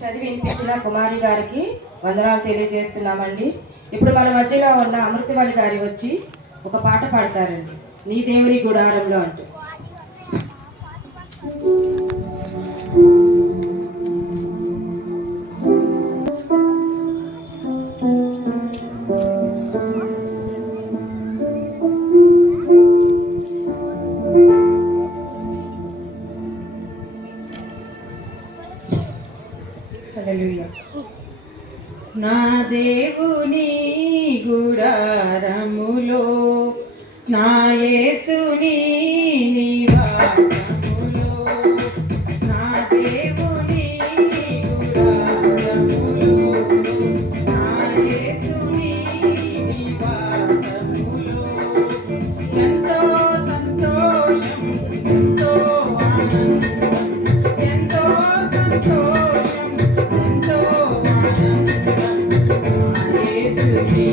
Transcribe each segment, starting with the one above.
చదివి వినిపించిన కుమారి గారికి వందనాలు తెలియజేస్తున్నామండి. ఇప్పుడు మన మధ్యలో ఉన్న అమృతవల్లి గారి వచ్చి ఒక పాట పాడతారండి, నీ దేవుని గుడారంలో అంటూ. నా దేవుని గుడారములో నా యేసుని నివాసములో, నా దేవుని గుడారములో నా యేసుని నివాసములో ఎంతో సంతోషం, ఎంతో ఆనందం, ఎంతో సంతోషం, ఎంతో ఆనందం. నా యేసుని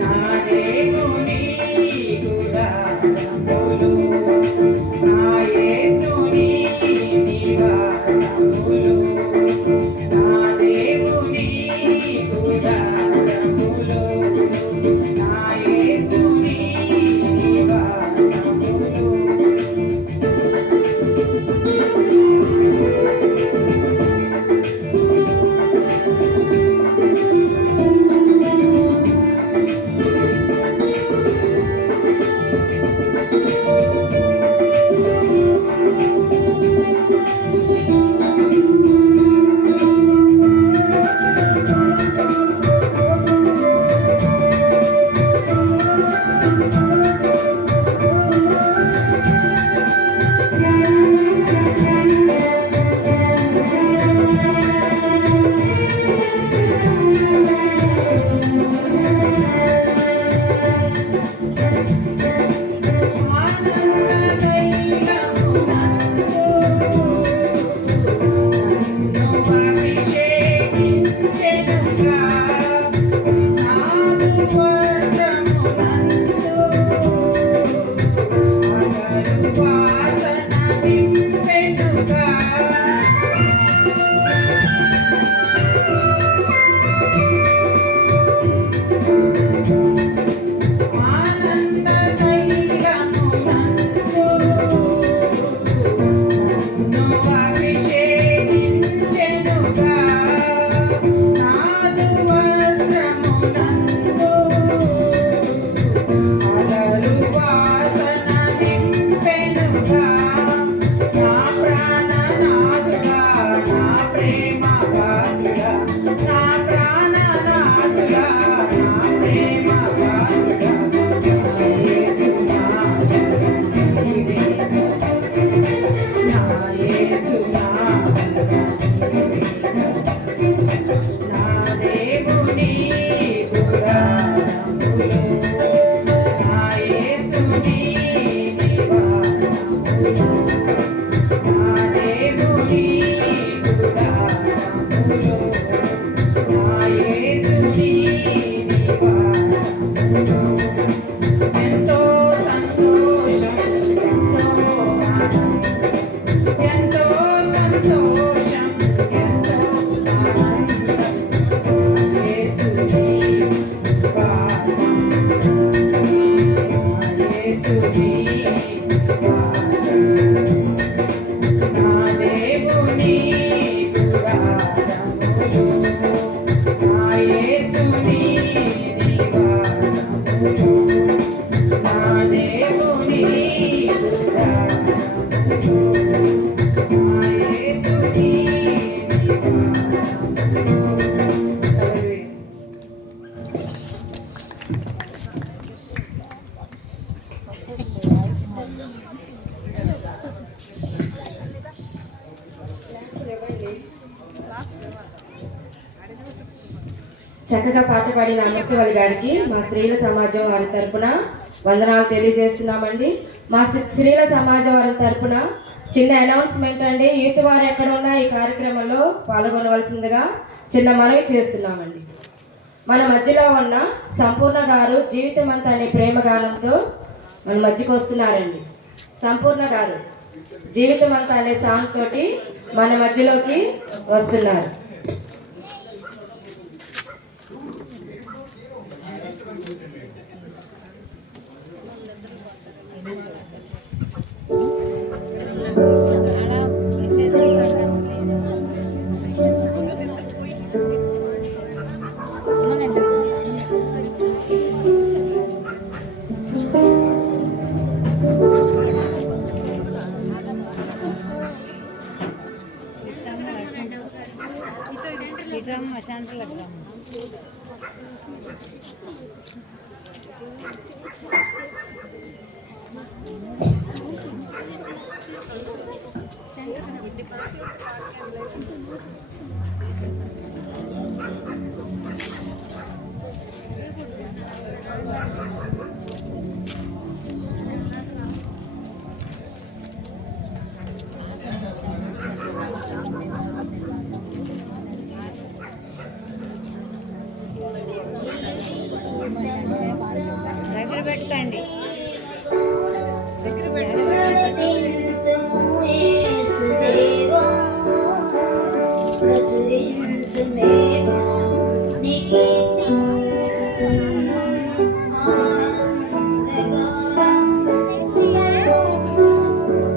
నా దేవుని గుడారములు నా యేసుని నివాసములు నా దేవుని గుడారములు నా యేసుని నివాసములు ఎంతో సంతోషం ఎంతో సంతోషం ఎంతో ఆనందం యేసుని వాసం యేసుని వాసం నా దేవుని గుడారములు నా యేసుని నివాసములు నా దేవుని గుడారములు నా యేసుని చక్కగా పాట పాడిన అమృతవల్లి గారికి మా స్త్రీల సమాజం వారి తరపున వందనాలు తెలియజేస్తున్నామండి. మా స్త్రీల సమాజం వారి తరపున చిన్న అనౌన్స్మెంట్ అండి. యూత్ వారు ఎక్కడ ఉన్నా ఈ కార్యక్రమంలో పాల్గొనవలసిందిగా చిన్న మనవి చేస్తున్నామండి. మన మధ్యలో ఉన్న సంపూర్ణ గారు జీవితం అంతా అనే ప్రేమగానంతో మన మధ్యకు వస్తున్నారండి. సంపూర్ణ గారు జీవితం అంతా అనే సాంగ్ తోటి మన మధ్యలోకి వస్తున్నారు. शांति लग रहा నిలబెట్టకండి